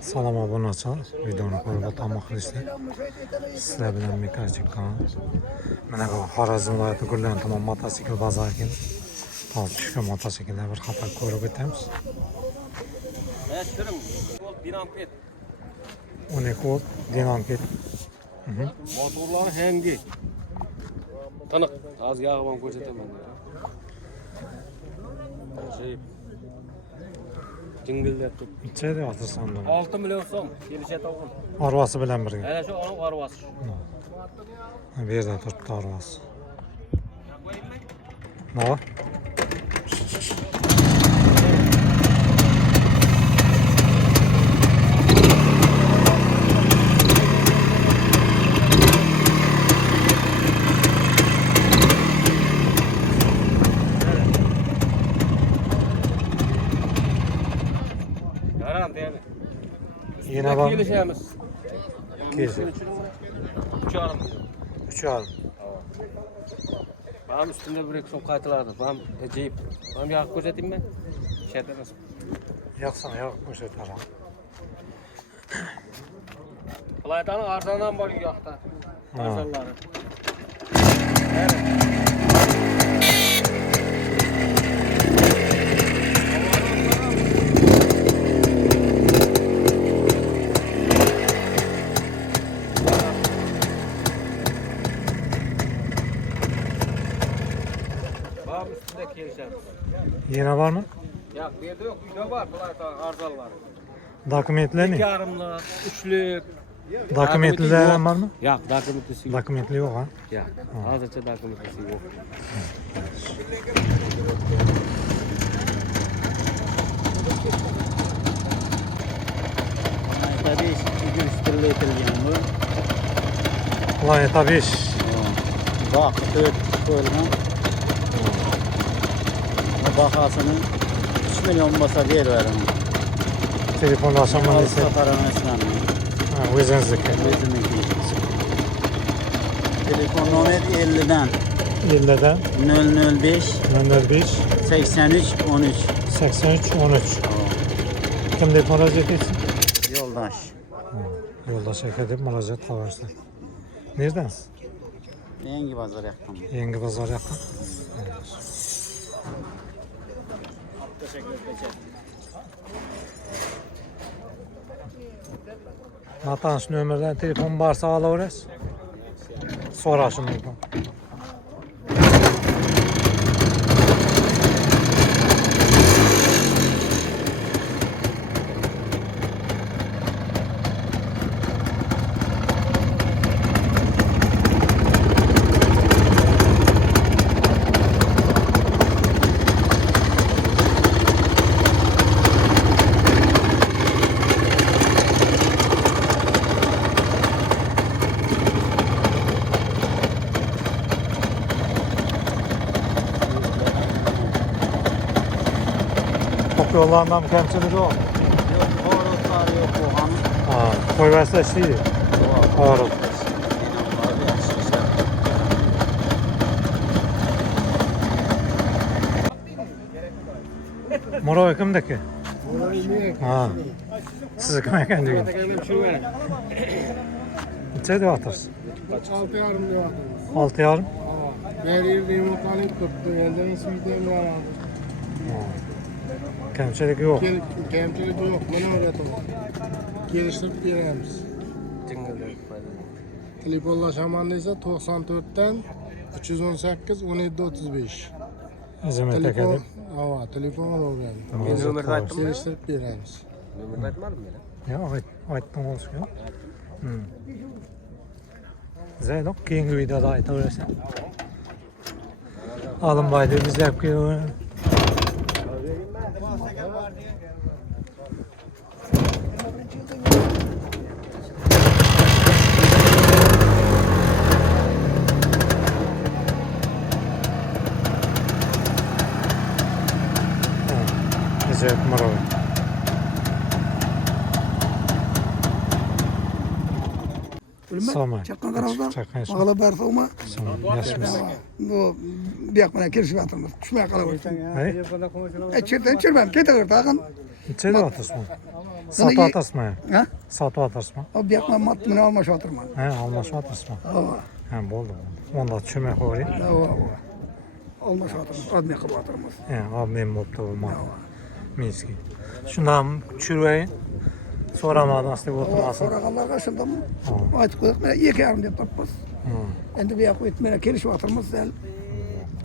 Salom obunachilar, videoni ko'rib o'tmoqlisizlar. Sizlar bilan Mikrochik kanal. Mana bu Xorazm viloyati Gullan tuman mototsikl bozoriga tushgan mototsikllar bir xatar ko'rib o'tamiz. 12 volt dinamik. Motorlar hangi? Tanık. Az yağı ben ko'rsataman. Jingildab turib. Necha deyapsan buni? 6 million so'm kelishadi o'g'il. Arvasi bilan birga. Ana shu onun arvasi. Bu yerda turibdi arvasi. Nima? Yine var mı? Gelişemiz. Gelişim. 3,5. 3,5. Benim üstünde bir son kayıtlardı. Benim acayip. Benim yağı ko'rsatayım mı? Şertlemez. Yoqsana, yoq ko'rsataram. Viloyatning arzondan bor yoqda. Arzonlari. Yine var mı? Yok, bir yerde yok. Video var. Arzonlar. Dokumentler ne? 2,5'lık, 3'lük. Dokumentliler var mı? Yok, dokumentlisi yok. Dokumentli yok ha. Yok, hozircha dokumentlisi yok. Tabii geliştirilebilgan bu. Layeta 5. Bak, 4 ko'rgan. Bahasını 3 milyon basa veririm. Telefonlaşaman ise Parametrasını. o'zingizniki. Telefon nomer 50'den 50'dan 005 005 83 13. 83 13. Kim deb murojaat etsin? Yoldaş. Yo'ldosh aka deb murojaat qilasizlar. Neredansiz? Yangi bozor yaqin. Yangi bozor yaqin. Natanish nomerdan telefon borsa olaverasiz. So'rashim mumkin. Yollarından kamçılığı yok. Yok, horotlar yok bu hanım. Ha, koyverse şey. Ağrı. Moro kimdeki? Ha. Siz kim ekan degan. Necha deyapsiz? 6,5 diyorlar. 6,5. Beri yumurtlanıp tuttu. Elden suydan var. Kamçılık yok. Kemçilik yok. Bana öğretim. Geliştirip veremiz. Telefonlaşamandıysa 94'ten 318 17 35. Hizmet ekedim. Telefon alıyorum. Men nomerni aytdim. Geliştirip veremiz. Nomerni aytmadim men. Ya aytdim olsun ya. Zeyno keyingi videoda aytaverasın. Alınbaydı bizlep ki. Recep Moroy. Soma. Çakkan tarafdan Çakkan şu. ağla bersoma. Soma. Yaşmaz. Bu bir yakına kirişip atılmaz. Düşmeye kalıversin. Hey. Çirten çirmem. Kete ver takın. İçeri atıyorsun. Satıb atarsın Ha? Satıb atarsın O bir yakma matmını almış oturma. He, almışıb atarsın Hava. He, boldu. Onda çömek var. Hava. Olmuş oturma. Admi kılıp oturmaz. He, abi men boptu olmadı. Minski. Şundan çürüveyin. Soramadan istep oturmasın. Soraganlarga şundan aytıp koyup mene 2,5 dep tapmaz. Endi bir yak koyup mene kelişip oturmaz sel.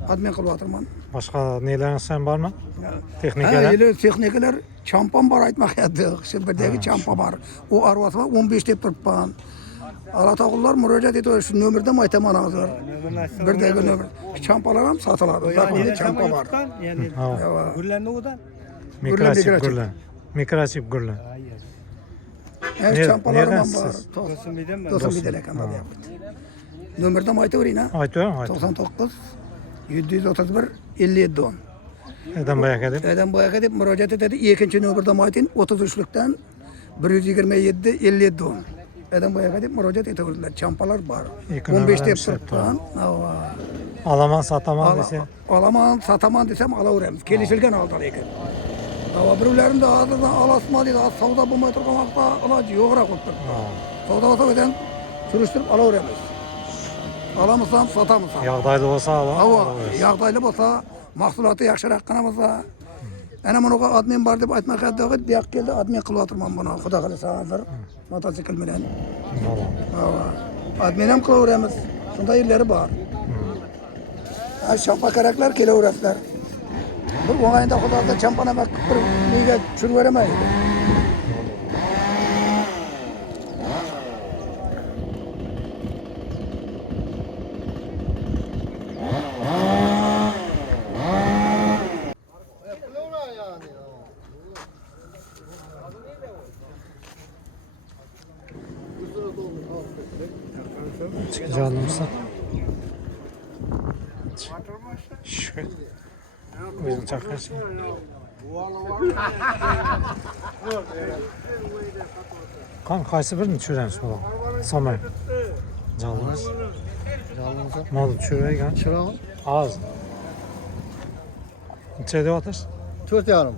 Admi kılıp oturman. Başka nelerin sen var mı? Ha, Texnikalar? ele texnikalar çampan bar aytmak yadık. Şu birdegi çampa bar. O arvası var 15 dep turpan. Alatağullar müracaat ediyor. Şu nömürden mi aytaman hazır? Birdegi nömür. Çampalar ham satılады. Zaten çampa var. Yani Ha, gürlerini odan. mikrochip gürlen. Mikrochip gürlen. Her çampalar nereden ham var. siz? Tosun bidem ben. Tosun bidelek anda yapıp. Nömürden mi aytavering ha? Aytıyorum, aytıyorum. 99 731 57 10. Neden bayak edip? Adam boyaga deb müracaat etadi. Ikinci nömürde aytin 33'lükten 127 57 10. Adam boyaga deb müracaat etaverdiler. Çampalar var. İki 15 nömür dep hemşire, turpan. Hava. Alaman sataman dese. Alaman, sataman desem alaveramiz. Kelişilgen aldılar ekan. Hava birlerinde ağzından alasma dedi. Az savda bulmay turgan vaqtda ilacı yo'qroq bo'lib turibdi. Ha. Savda olsa öden sürüştürüp alaveramiz. Alamızdan satamızdan. Yağdaylı olsa ala. Hava alıveririz. yağdaylı bolsa, mahsulatı yaxshiroq qana bolsa, ana bunaqa admin bar deb aytmak yo'q. Bu yoqqa keldi, admin qilib o'tirman buni. Xudo xolasa hozir mototsikl bilan. Tamam. Hava. Admin ham qilaveramiz. Shunday yerlari bor. Ha, champa keraklar kelaverasizlar. Bu o'ng'ayda xudoda champana qilib turib, nega tushirib beramaydi? Çıkacağım mısın? Şükür. Özün çakarsın. Kan qaysi birini tushiramiz bola? Samay. Jalınız. Malı tushiraygan. Çırağın Az. Necha deyapsiz? 4,5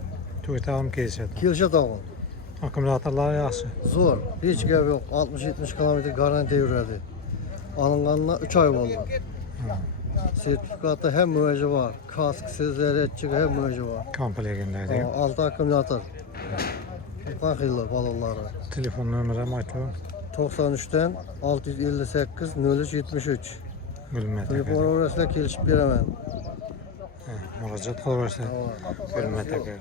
4,5 kelishadi. kilişe dağın. Akkumulyatorlar yaxshi. Zor. Hiç gap yok. 60-70 kilometre garanti yürüdü. Alınganına 3 ay oldu. Sertifikatta hem müracaat var. Kask, ziyaretçi hem müracaat var. Komplektindaydi. 6 akkumulyator. Bakıyla balaları. Telefon nömrəm aytıyor. 93'ten 658 03 73. Bilmə Telefon təkər. orasıyla kelişip veremem. Müracaat qılaversə. Bilmə təkər.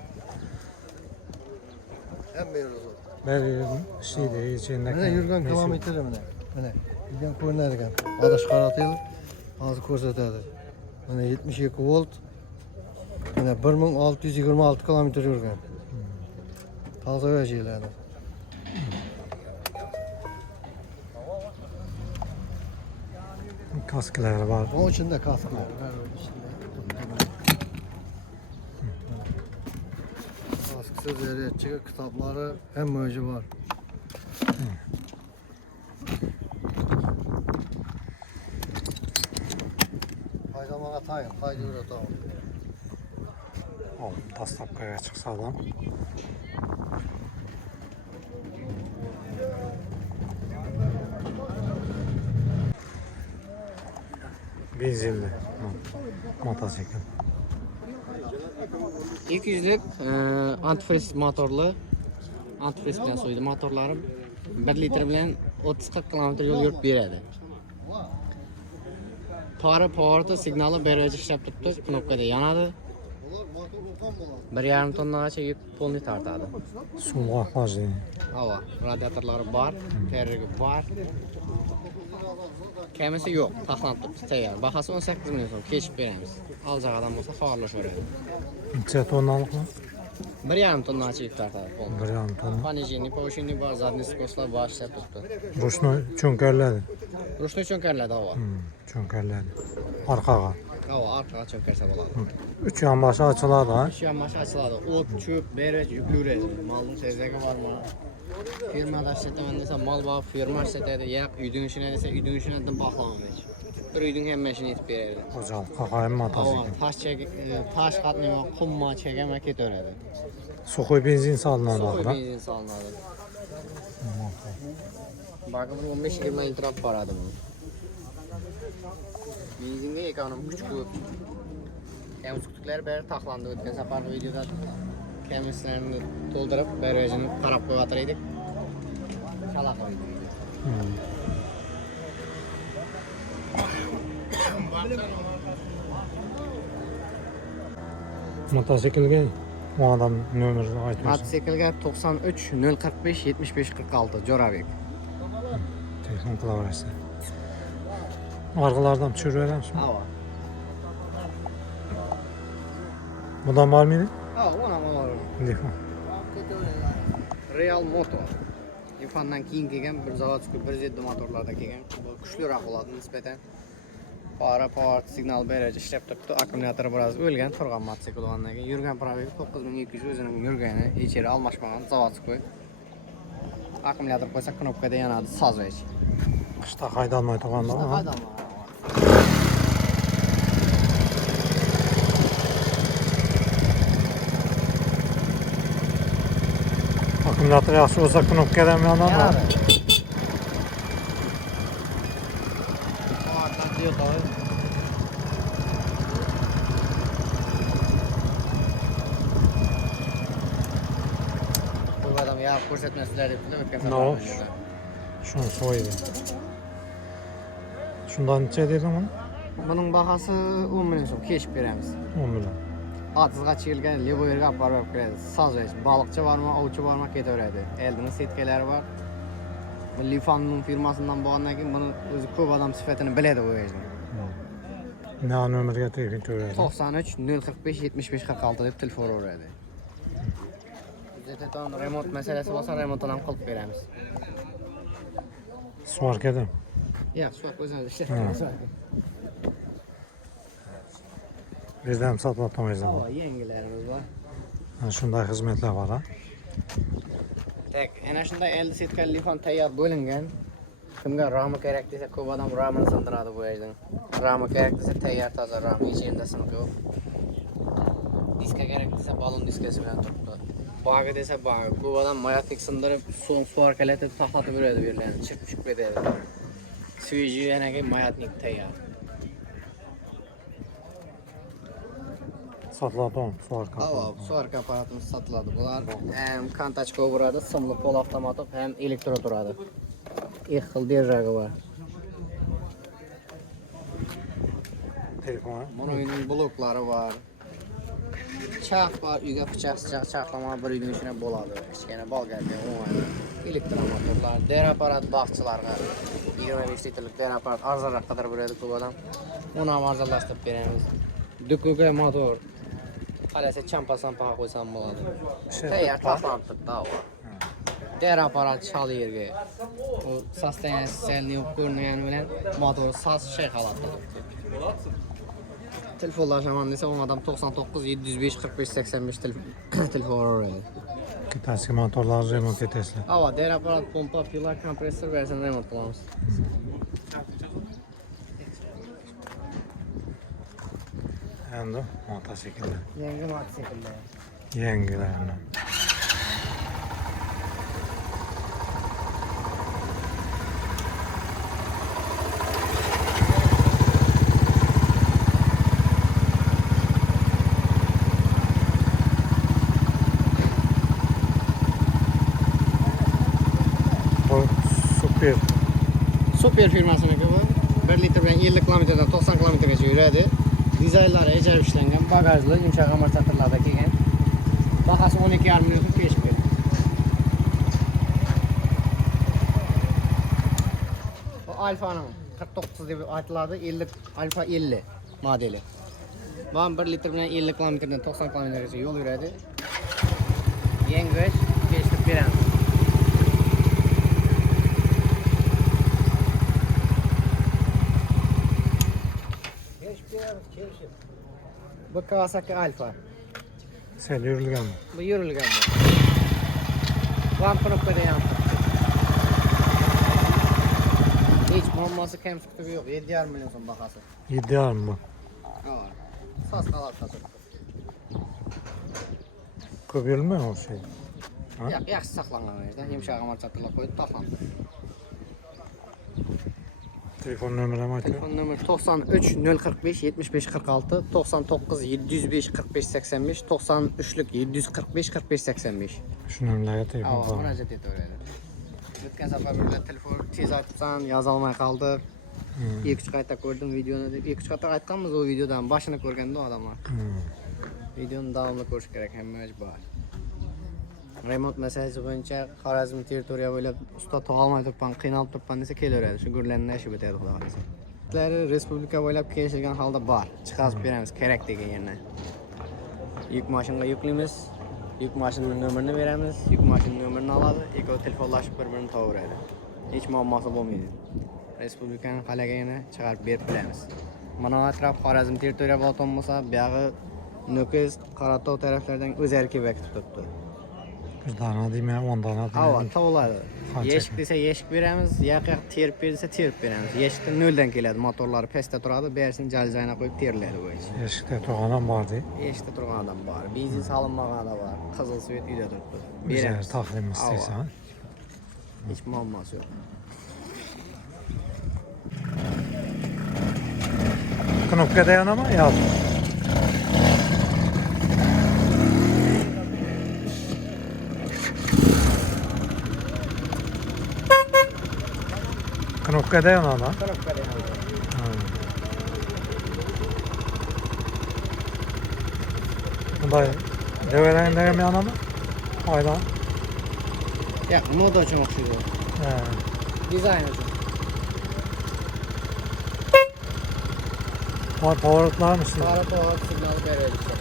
Hem mevzu. Bəli, şeydə içində. Mene yürgen kilometre mene. Mene. Yürgen koyunlarken. Adaş karatıyla. Azı korsatады. Mene 72 volt. Mene 1626 kilometre yürgen. Taze öğecilerdi. Kaskları var. Onun içinde kask var. Kasksız ziyaretçi kitapları hem mevcut var. Faydamağa tayın, fayda üretim. Oğlum Dastapkaya çıksa adam. Benzinli. Motosikl. 200'lük antifriz motorlu. Antifriz bilan so'ydi motorlarim 1 litr bilan 30-40 km yo'l yurib beradi. Powerda signali beruvchi ishlab turibdi, knopkada yonadi. 1,5 tonnagacha yuk polni tortadi. So'lg'a охлаждение. Havo, radiatorlari bor, terrigi bor. Kamisi yo'q, taxlanib turibdi tayyor. Bahasi 18 million so'm, kechib beramiz. Aljag'adan bo'lsa xabarlashaveradi. Necha tonnalik? 1,5 tonnagacha yuk tortadi polni. 1,5 tonna. Понижение, повышение bor, задний skoslar bor ishlab turibdi. Rushnoy cho'nkarladi. Rushnoy cho'nkariladi havo. Cho'nkarladi. Orqaga. Havo orqaga cho'nkarsa bo'ladi. 3 yonboshi ochiladi, ha? Shu ham mashina ochiladi. O't, cho'p, berib yuklaveradi. Molning tezligi bormi? Fermada ishlataman desa, mol borib ferma ishlatadi. Yo'q, uyning ishini desa, uyning ishini bog'lamaydi. bir uyning hammashini yetib beradi. Hocam kakayım motosikl. Taş qatnama, qumma chegama ketaveradi. Suxuy benzin salınadi So'y orada. benzin solinadi. Bakın 15-20 litr olib boradi bu. Benzinga ekonom kuch ko'p. Kamsuklar bari taxlandi o'tgan safargi videoda kamslarni to'ldirib, barajini qarab qo'yatar edik. Chala qo'ydik. Motosiklga o adam nömrünü aytmış. Mototsiklga 93 045 75 46 Jo'rabek. Telefon qilaverasiz. Arqalardan tushirib beramiz. Hava. Bundan var mıydı? Ha, ona var. Telefon. Real Moto. Ifandan keyin kelgan bir zavodskiy 107 motorlarda kelgan. Bu kuchliroq bo'ladi nisbatan. Power signal berici ishlab turibdi. Akkumulyatori biroz o'lgan, turgan mototsikl bo'lgandan keyin yurgan probegi 9200 o'zining yurgani, hech yeri almashmagan zavodskiy. Akkumulyator qo'ysa knopkada yanadi, sozvech. Qishda haydalmay turganda mı? Qadam. Akkumulyator yaxshi bo'lsa knopkadan yonadi. Yanadi. Powerlar yo'q. Bu adam ya ko'rsatmasizlar deb o'tgan No. Şunu soydu. Şundan necha dedim onu? Buning bahasi 10 million so'm kechib beramiz. 10 million. Atizga chiqilgan Lebo yerga olib borib kiradi. Sozvech, baliqchi bormi, ovchi bormi ketaveradi. Eldini setkalari bor. Bu Lifanning firmasidan bo'lgandan keyin buni o'zi ko'p odam sifatini biladi bu yerda. Ne nömrüge telefon ko'radi. 93 045 75 46 deb telefon uradi. Zeton remont masalasi bo'lsa remontini ham qilib beramiz. Svarkada. Yaxshi, shu o'zimiz ishlatamiz. Bizde hem satlatmayız ama. Yangilarimiz bor. Şunday hizmetler var ha. Tak, ana shunday 50 setkali Lifan tayyor bo'lingan. Kimga rama kerak desa, ko'p odam ramani sindiradi bu yerdan. Rama kerak desa tayyor toza ram, hech endasini yo'q. Diska kerak desa balon diskasi bilan turibdi. Baga desa baga. Ko'p odam mayatik sindirib, so'ng svarkalatib taxlatib yuradi bu yerlarni, chirib ketadi. Sveji yanaga mayatnik tayyor. Satlaton, svarka. Hava, svarka aparatimiz sotiladi. Bular ham kontachka uradi, simli pol avtomatik, ham elektro turadi. Ikki xil derragi bor. Telefon. Buning bloklari bor. Chaq bor, uyga pichoq chaqlama bir uyning ichine bo'ladi. Kichkina bolgarga o'yadi. Elektro motorlar, der aparat baxchilarga 25 litrlik der aparat arzonroq qidirib beradi ko'p odam. Uni ham arzonlashtirib beramiz. Dukuga motor. Qalasa champa-sampa qo'ysam bo'ladi. Tayyor taxlanib turibdi. Der aparat chal yerga. U sostoyaniyasini yo'q ko'rgani bilan motor sas shay holatda. Telefonlashaman desa, u odam 99 705 45 85 telefon uradi. Kitayski motorlar remont etesizlar. Hava, der aparat, pompa, pila, kompressor versin remont qilamiz. Endi motosikl. Yangi mototsikllar. Yangilarni. Bu super. Super firmasiniki bu. 1 litr bilan 50 kilometrdan 90 kilometrgacha yuradi. Dizaynlari ajoyib ishlangan, bagajli, yumshoq amortizatorlarda kelgan. Bahasi 12,5 million so'm kechish berdi. Bu Alfa'ning 49 deb aytiladi, 50 Alfa 50 modeli. Bu 1 litr bilan 50 kilometrdan 90 kilometrgacha yo'l yuradi. Yengil, kechib beramiz. Bu Kawasaki Alfa. Sen yürülgen mi? Bu yurilgan bu. Vam knopkada yanib turibdi. Hech muammo Anası kems kutubu yok. 7,5 milyon son bakası. 7,5 mı? Ne var? Saz kalar satır. Köpürülmüyor o şey. Ha? Yaxşı saxlanğan yerdə. Yumşaq amar çatırla qoyub taxlandı. Telefon nömrəmi aytın. Telefon nömrə 93 045 75 46 99 705 45 85 93'lük 745 45 85. Şu nömrəyə telefon Ava, var. müraciət et oraya. Ötken sefer böyle telefon tez açsan yaz almaya kaldı. İlk üç kayıtta gördüm videonu deyip ilk üç kayıtta kayıtkanmız o videodan başını görgende o adamlar. Videonun davamlı görüş gerek hem mecbur. Remote meselesi boyunca Xorazm territoriya böyle usta toğalmay turpan, qiynalıp turpan dese kel öyrədi. Şu gürlərinə işi bitəydi xuda qalasa. Respublika boylab kelişilgan halda var. Çıxazıb verəmiz kerek degen yerine. Yük maşınına yüklüyüz. Yük maşının nömrünü verəmiz. Yük maşının nömrünü aladı. İlk o telefonlaşıb bir-birini tavıraydı. Hiç muamması olmaydı. Respublikanın xalaqəyini çıxarıb berib biləmiz. Mana ətraf Xorazm territoriya bolat olmasa, bayağı Nökez, Qaratau tərəflərdən öz erki vəq tutubdu. Bir dana demə, 10 dana Hava, demə. tavlaydı. Xal Yeşik çəkin. desə yeşik verəmiz, yaq terip verirsə terip verəmiz. Yeşikdə nöldən gələdi, motorları pestə duradı, bərisini cəlicayına qoyub terlədi bu iş. Eşikdə toğanan vardı. Yeşikdə durğan adam var, benzin salınmağa da var, qızıl svet üydə durdu. Üzər taxlim istəyirsən. Hiç muamması yok. Knopka dayanama yaz. Knopka dayanama. Bunday devələyin dayanmayan ama. Aydan. Ya moda üçün oxşuyur. Dizayn üçün. Pavarotlar mısın? Sarı poğat signalı verilirsə.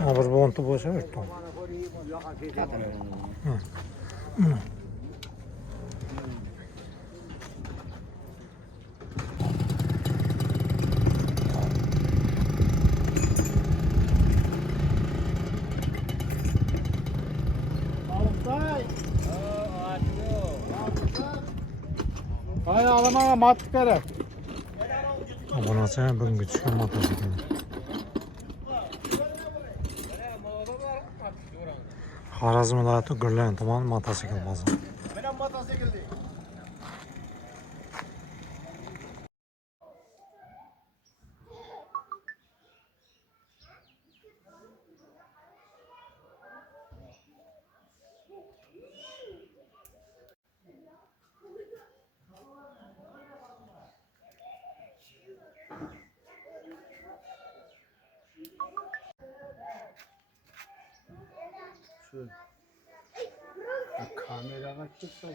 Ama bir bontu boşa örtüm. Zaten öyrəndim. Hayır alamağa mattık ara. Abone olsana bugün küçük motosiklet. Xorazm viloyati Gurlan tuman motosiklet bozori. Kamera açıksa